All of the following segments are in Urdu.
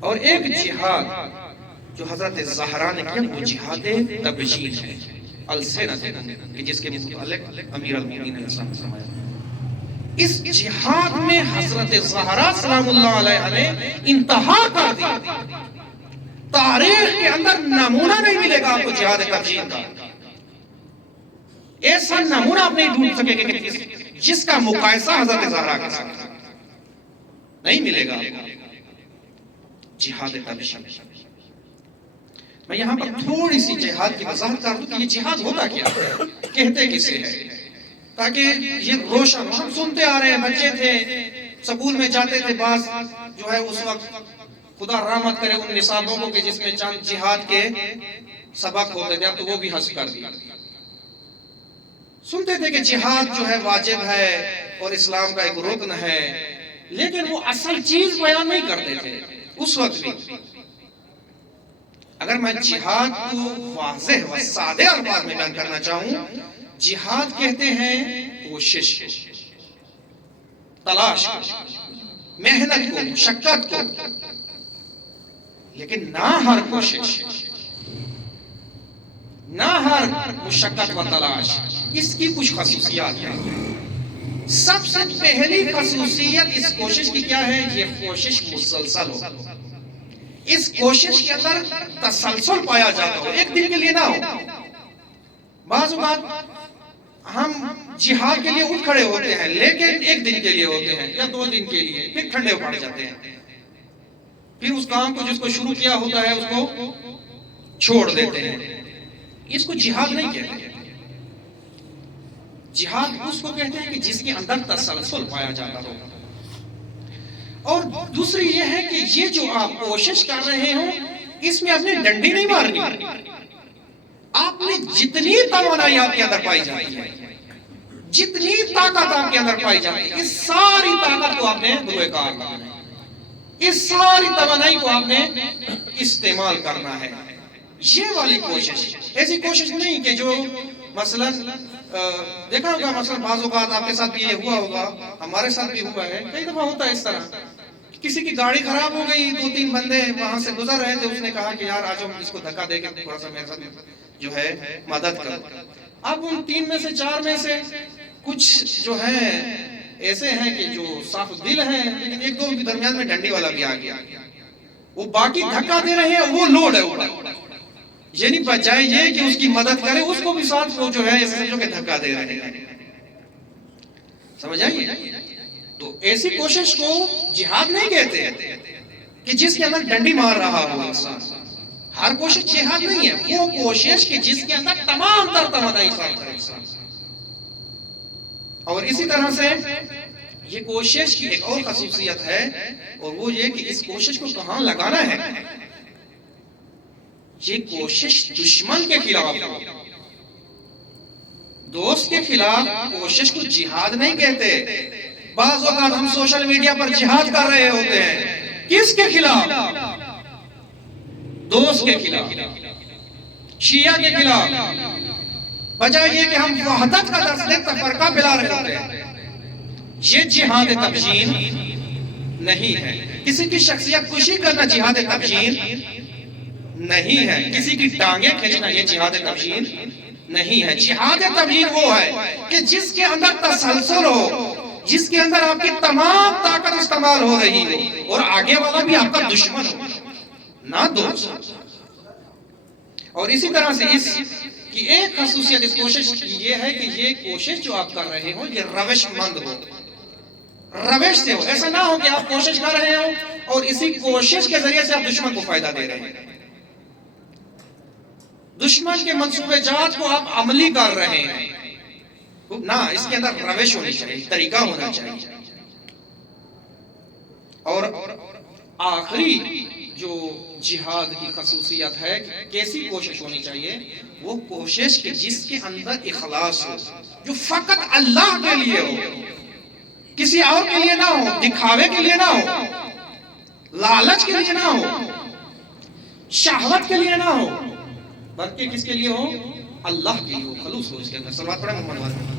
اور ایک جہاد جو حضرت زہرا نے کیا وہ جہاد تبجیل ہے، السنتکم، کہ جس کے متعلق امیر المومنین علیہ السلام نے فرمایا اس جہاد میں حضرت زہرا سلام اللہ علیہ نے انتہا کر دی. تاریخ کے اندر نمونہ نہیں ملے گا آپ کو جہاد تبجیل کا، ایسا نمونہ آپ نہیں ڈھونڈ سکے گے کہ جس کا مقایسہ حضرت زہرا کے ساتھ نہیں ملے گا. جہاد تبجیل، میں یہاں پر تھوڑی سی جہاد کی وضاحت کر دوں کہ یہ جہاد ہوتا کیا ہے، کہتے کسے ہے، تاکہ یہ روشن، ہم سنتے آ رہے ہیں، بچے تھے سکول میں جاتے تھے، بعض جو ہے اس وقت خدا رحمت کرے ان نصابوں کو کہ جس میں چند جہاد کے سبق ہوتے تھے، تو وہ بھی حذف کر دیا. سنتے تھے کہ جہاد جو ہے واجب ہے اور اسلام کا ایک رکن ہے، لیکن وہ اصل چیز بیان نہیں کرتے تھے اس وقت بھی. اگر میں جہاد کو واضح و سادے الفاظ میں بیان کرنا چاہوں، جہاد کہتے ہیں کوشش، تلاش کو، محنت کو، مشقت کو، لیکن نہ ہر کوشش، نہ ہر مشقت و تلاش. اس کی کچھ خصوصیات ہیں. سب سے پہلی خصوصیت اس کوشش کی کیا ہے؟ یہ کوشش مسلسل ہو، اس کوشش کے اندر تسلسل پایا جاتا ہو، ایک دن کے لیے نہ ہو. بعض اوقات ہم جہاد کے لیے اٹھ کھڑے ہوتے ہیں لیکن ایک دن کے لیے ہوتے ہیں یا 2 دن کے لیے، پھر ٹھنڈے پڑ جاتے ہیں، پھر اس کام کو جس کو شروع کیا ہوتا ہے اس کو چھوڑ دیتے ہیں. اس کو جہاد نہیں کہتے. جہاد اس کو کہتے ہیں کہ جس کے اندر تسلسل پایا جاتا ہو. اور دوسری یہ ہے کہ یہ جو آپ کوشش کر رہے ہو اس میں اپنی ڈنڈی نہیں مارنی. آپ نے جتنی توانائی آپ کے اندر پائی جاتی ہے، جتنی طاقت آپ کے اندر پائی جاتی ہے، اس ساری طاقت کو آپ نے بروئے کار کرنا ہے، اس ساری توانائی کو آپ نے استعمال کرنا ہے. یہ والی کوشش، ایسی کوشش نہیں کہ جو مثلا دیکھا ہوگا، مثلا بعض اوقات آپ کے ساتھ بھی یہ ہوا ہوگا، ہمارے ساتھ بھی ہوا ہے، کئی دفعہ ہوتا ہے اس طرح. کسی کی گاڑی خراب ہو گئی، 2-3 بندے وہاں سے گزر رہے تھے، اس نے کہا کہ یار آج ہم اس کو دھکا دے کے تھوڑا سا میرے ساتھ جو ہے مدد کرو. اب ان 3 میں سے 4 میں سے کچھ جو ہیں ایسے ہیں کہ جو صاف دل ہیں، لیکن 1-2 کے درمیان میں ڈنڈی والا بھی آ گیا. وہ باقی دھکا دے رہے ہیں، وہ لوڈ ہے اوپر، یعنی بجائے یہ کہ اس کی مدد کرے، اس کو بھی ساتھ وہ جو ہے اس سمجھو کہ دھکا دے رہے ہیں. سمجھ آئیے؟ تو ایسی کوشش کو جہاد نہیں کہتے کہ جس کے اندر ڈنڈی مار رہا ہو انسان. ہر کوشش جہاد نہیں ہے، وہ کوشش کہ جس کے اندر تمام تر توانائی صرف کرے انسان. اور اسی طرح سے یہ کوشش کی ایک اور خصوصیت ہے، اور وہ یہ کہ اس کوشش کو کہاں لگانا ہے. یہ کوشش دشمن کے خلاف ہو، دوست کے خلاف کوشش کو جہاد نہیں کہتے. بعض اوقات ہم سوشل میڈیا پر جہاد کر رہے ہوتے ہیں، کس کے خلاف؟ دوست کے خلاف، شیعہ کے خلاف. بجائے یہ کہ ہم وحدت کا درس دیں، تفرقہ پھیلا رہے ہوتے ہیں. یہ جہاد تبیین نہیں ہے. کسی کی شخصیت کشی کرنا جہاد تبیین نہیں ہے. کسی کی ٹانگیں کھینچنا یہ جہاد تبیین نہیں ہے. جہاد تبیین وہ ہے کہ جس کے اندر تسلسل ہو، جس کے اندر آپ کی تمام طاقت استعمال ہو رہی ہو، اور آگے والا بھی آپ کا دشمن ہو، نہ دوست. اور اسی طرح سے اس کی ایک خصوصیت اس کوشش کی یہ ہے کہ یہ کوشش جو آپ کر رہے ہو یہ روش مند ہو، روش سے ہو. ایسا نہ ہو کہ آپ کوشش کر رہے ہو اور اسی کوشش کے ذریعے سے آپ دشمن کو فائدہ دے رہے ہیں، دشمن کے منصوبے جات کو آپ عملی کر رہے ہیں. نہ، اس کے اندر روش ہونی چاہیے، طریقہ ہونا چاہیے. اور آخری جو جہاد کی خصوصیت ہے، کیسی کوشش ہونی چاہیے؟ وہ کوشش کہ جس کے اندر اخلاص ہو، جو فقط اللہ کے لیے ہو، کسی اور کے لیے نہ ہو، دکھاوے کے لیے نہ ہو، لالچ کے لیے نہ ہو، شہوت کے لیے نہ ہو، بلکہ کس کے لیے ہو؟ اللہ کے لیے ہو، خلوص ہو اس کے اندر. صلوات پڑھیں محمد واسطے.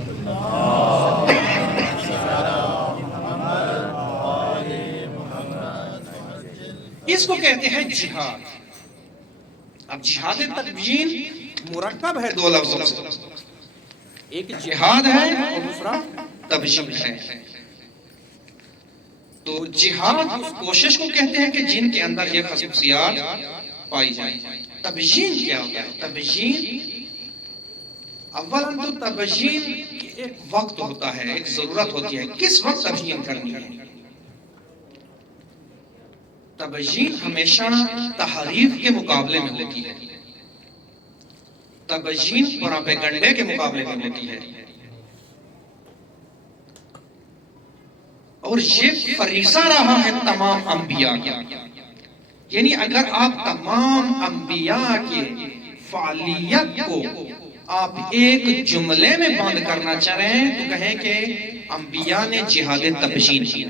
اس کو کہتے ہیں جہاد. اب جہاد تبیین مرکب ہے دو لفظوں سے، ایک جہاد ہے اور دوسرا تبیین ہے. تو جہاد اس کوشش کو کہتے ہیں کہ جن کے اندر یہ خصوصیات پائی جائیں. تبیین کیا ہوتا ہے؟ تبیین اولاً تو تبیین ایک وقت ہوتا ہے، ایک ضرورت ہوتی ہے. کس وقت تبیین کرنی ہے؟ تبیین ہمیشہ تحریف کے مقابلے میں ہوتی ہے، تبیین پروپیگنڈے کے مقابلے میں ہوتی ہے. اور یہ فریضہ رہا ہے تمام انبیاء کا. یعنی اگر آپ تمام انبیاء کے فعالیت کو آپ ایک جملے میں بند کرنا چاہیں تو کہیں کہ انبیاء نے جہاد تبیین کیا.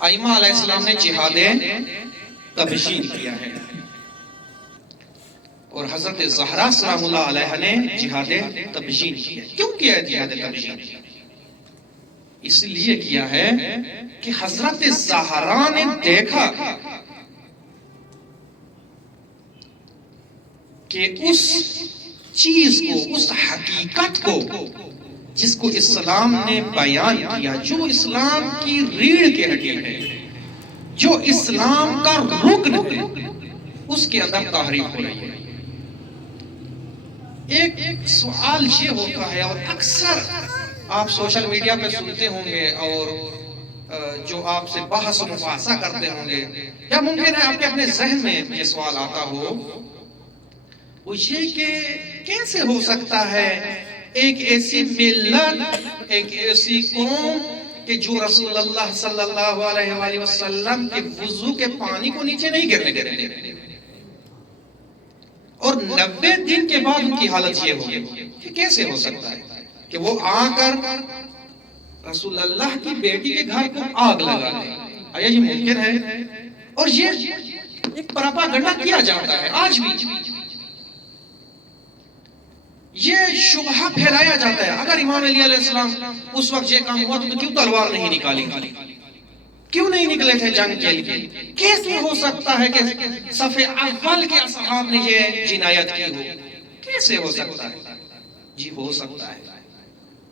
ائمہ علیہ السلام نے جہاد تبیین کیا ہے، اور حضرت زہرا سلام اللہ علیہ نے جہاد تبیین کیا. کیوں کیا ہے جہاد تبیین؟ اس لیے کیا ہے کہ حضرت زہرا نے دیکھا کہ اس چیز کو، اس حقیقت کو جس کو اسلام نے بیان کیا، جو اسلام کی ریڑھ کی ہڈی ہے، جو اسلام کا رکن ہے، اس کے اندر تحریف ہو رہی ہے. ایک سوال یہ ہوتا ہے، اور اکثر آپ سوشل میڈیا پہ سنتے ہوں گے اور جو آپ سے بحث و مباحثہ کرتے ہوں گے، یا ممکن ہے آپ کے اپنے ذہن میں یہ سوال آتا ہو، وہ یہ کہ کیسے ہو سکتا ہے ایک ایسی ملت، ایک ایسی قوم کہ جو رسول اللہ صلی اللہ علیہ وآلہ وسلم کے وضو کے پانی کو نیچے نہیں گرنے دیتے، اور 90 دن کے بعد ان کی حالت یہ ہوگی کہ کیسے ہو سکتا ہے کہ وہ آ کر رسول اللہ کی بیٹی کے گھر کو آگ لگا دے؟ آیا یہ ممکن ہے؟ اور یہ ایک پروپاگنڈا کیا جاتا ہے آج بھی. یہ شبہہ پھیلایا جاتا ہے. اگر امام علی علیہ السلام اس وقت یہ کام ہوا تو کیوں تلوار نہیں نکالی؟ کیوں نہیں نکلے تھے جنگ کے لیے؟ کیسے ہو سکتا ہے کہ صف اول کے اصحاب نے یہ جنایت کی ہو؟ کیسے ہو سکتا ہے؟ جی ہو سکتا ہے،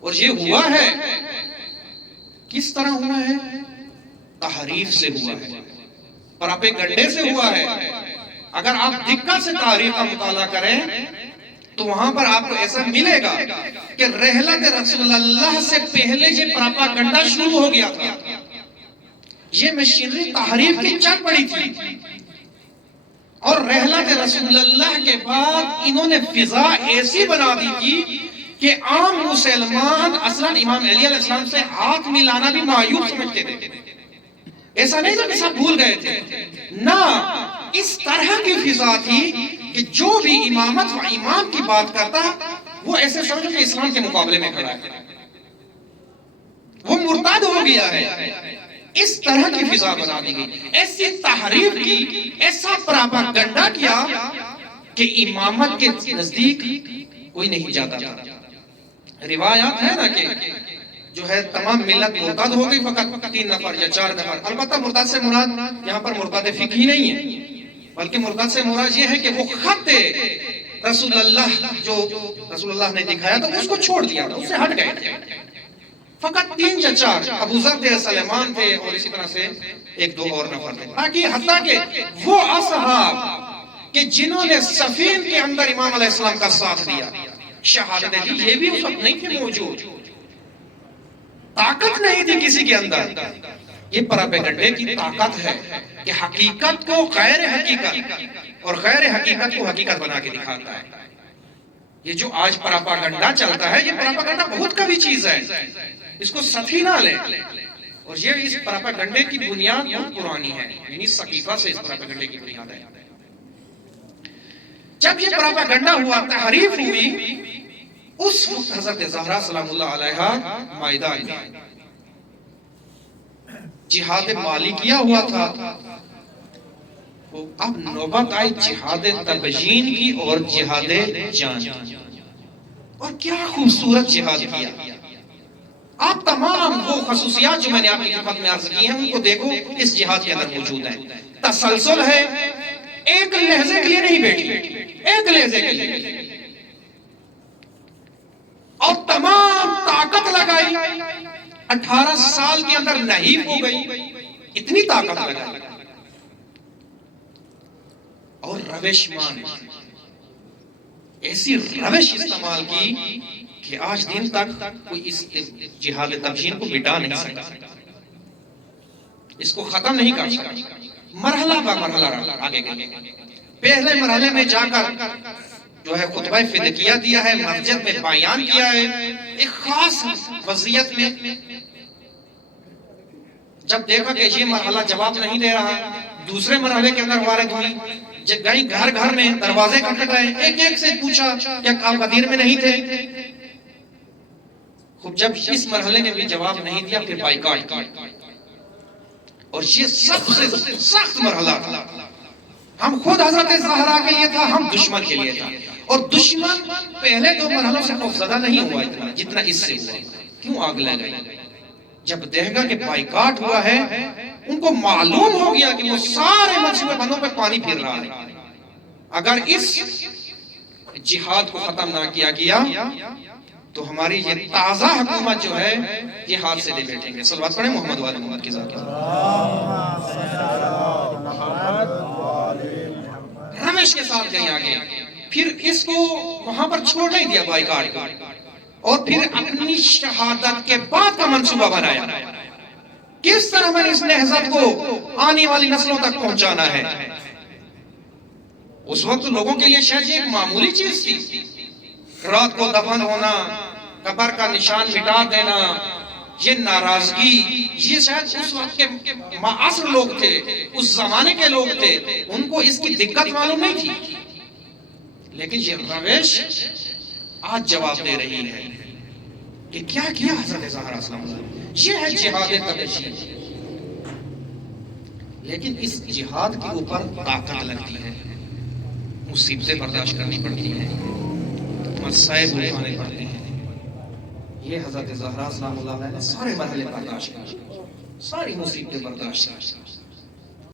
اور یہ ہوا ہے. کس طرح ہوا ہے؟ تحریف سے ہوا ہے، پروپیگنڈے سے ہوا ہے. اگر آپ دقت سے تاریخ کا مطالعہ کریں تو وہاں پر آپ کو ایسا ملے گا کہ رحلت رسول اللہ سے پہلے یہ پروپیگنڈا شروع ہو گیا تھا. یہ مشینری تحریف کی چل پڑی تھی، اور رحلت رسول اللہ کے بعد انہوں نے فضا ایسی بنا دی تھی کہ عام مسلمان اصلاً امام علی علیہ السلام سے ہاتھ ملانا بھی معیوب سمجھتے تھے. ایسا نہیں تھا کہ سب بھول گئے تھے، نہ، اس طرح کی فضا تھی کہ جو بھی امامت و امام کی بات کرتا وہ ایسے سمجھو کہ اسلام کے مقابلے میں کھڑا ہے، وہ مرتد ہو گیا ہے. اس طرح کی فضا بنا دی گئی، ایسی تحریف کی، ایسا پروپیگنڈا کیا کہ امامت کے نزدیک کوئی نہیں جاتا تھا. روایات ہے نا کہ جو ہے تمام ملت مرتد ہو گئی فقط 3 نفر یا 4 نفر. البتہ مرتد سے مراد یہاں پر مرتد فقہی نہیں ہے، بلکہ مرتد سے مراد یہ ہے کہ وہ خط رسول اللہ جو رسول اللہ نے دکھایا تو اس کو چھوڑ دیا تھا، اس سے ہٹ گئے تھے. فقط 3 یا 4 ابو ذر تھے، سلیمان تھے، اور اسی طرح سے 1-2 اور نفر تھے. تاکہ حتیٰ کہ وہ اصحاب کہ جنہوں نے صفین کے اندر امام علیہ السلام کا ساتھ دیا، شہادت دی، یہ بھی اس وقت نہیں تھے موجود. طاقت نہیں تھی کسی کے اندر. یہ پروپیگنڈے کی طاقت ہے کہ حقیقت کو غیر حقیقت اور غیر حقیقت کو حقیقت بنا کے دکھاتا ہے. یہ جو آج پروپیگنڈا چلتا ہے، یہ پروپیگنڈا بہت کبھی چیز ہے، اس کو سطحی نہ لیں. اور یہ اس پروپیگنڈے کی بنیاد بہت پرانی ہے، یعنی سقیفہ سے اس پروپیگنڈے کی بنیاد ہے. جب یہ پروپیگنڈا ہوا، تحریف ہوئی، اس وقت حضرت زہرا سلام اللہ علیہ میدان میں جہاد مالی کیا ہوا تھا. اب نوبت آئی جہاد تبیین کی اور جہاد جان. اور کیا خوبصورت جہاد کیا. آپ تمام وہ خصوصیات جو میں نے آپ کی خدمت میں عرض کی ہیں ان کو دیکھو، اس جہاد کے اندر موجود ہیں. تسلسل ہے، ایک لحظے کے لیے نہیں بیٹھی، ایک لحظے کے لیے، اور تمام طاقت لگائی. 18 سال کے اندر نحیف ہو گئی، اتنی طاقت لگائی اور روش مان، ایسی روش استعمال کی کہ آج دن تک کوئی اس جہاد تبیین کو مٹا نہیں سکتا، اس کو ختم نہیں کر سکتا. مرحلہ با مرحلہ آگے گئے. پہلے مرحلے میں جا کر جو ہے خطبہ فدقیہ دیا ہے، مسجد میں بیان کیا ہے ایک خاص وضعیت میں. جب دیکھا کہ یہ مرحلہ جواب نہیں دے رہا، دوسرے مرحلے کے اندر وارد ہوئی. جب گئی گھر گھر میں دروازے کھٹکھٹائے، ایک ایک سے پوچھا کیا آپ غدیر میں نہیں تھے؟ خوب جب اس مرحلے نے بھی جواب نہیں دیا پھر بائیکاٹ کیا. اور یہ سب سے سخت مرحلہ تھا. ہم خود حضرت زہرا کے لیے تھا، ہم دشمن کے لیے تھا. اور دشمن پہلے دو مرحلوں سے خوفزدہ نہیں ہوا اتنا جتنا اس سے ہوا. کیوں آگ لگائی؟ جب دیکھا کہ بائیکاٹ ہوا ہے، ان کو معلوم ہو گیا کہ وہ سارے منصوبے بندوں پہ پانی پھر رہا ہے. اگر اس جہاد کو ختم نہ کیا گیا تو ہماری یہ تازہ حکومت جو ہے یہ ہاتھ سے دے بیٹھیں گے. صلوات پڑھیں محمد والے محمد کی ذات. روش کے ساتھ گئی آگے. پھر اس کو وہاں پر چھوڑ نہیں دیا بائیکاٹ کو، اور پھر اپنی شہادت کے بعد کا منصوبہ بنایا. کس طرح میں اس نہضت کو آنے والی نسلوں تک پہنچانا ہے. اس وقت لوگوں کے لیے شاید یہ ایک معمولی چیز تھی، رات کو دفن ہونا، قبر کا نشان مٹا دینا، یہ ناراضگی. یہ شاید اس وقت کے معاصر لوگ تھے، اس زمانے کے لوگ تھے، ان کو اس کی دقت معلوم نہیں تھی. لیکن یہ روش آج جواب دے رہی ہے کہ کیا کیا حضرت زہرا صلی اللہ علیہ وسلم. یہ ہے جہاد تبشیر. لیکن اس جہاد کے اوپر طاقت لگتی ہے، مصیبتیں برداشت کرنی پڑتی ہیں، مصائب اٹھانے پڑتے ہیں. یہ حضرت زہرا صلی اللہ علیہ وسلم نے سارے مرحلے برداشت کیے، ساری مصیبتیں برداشت کی.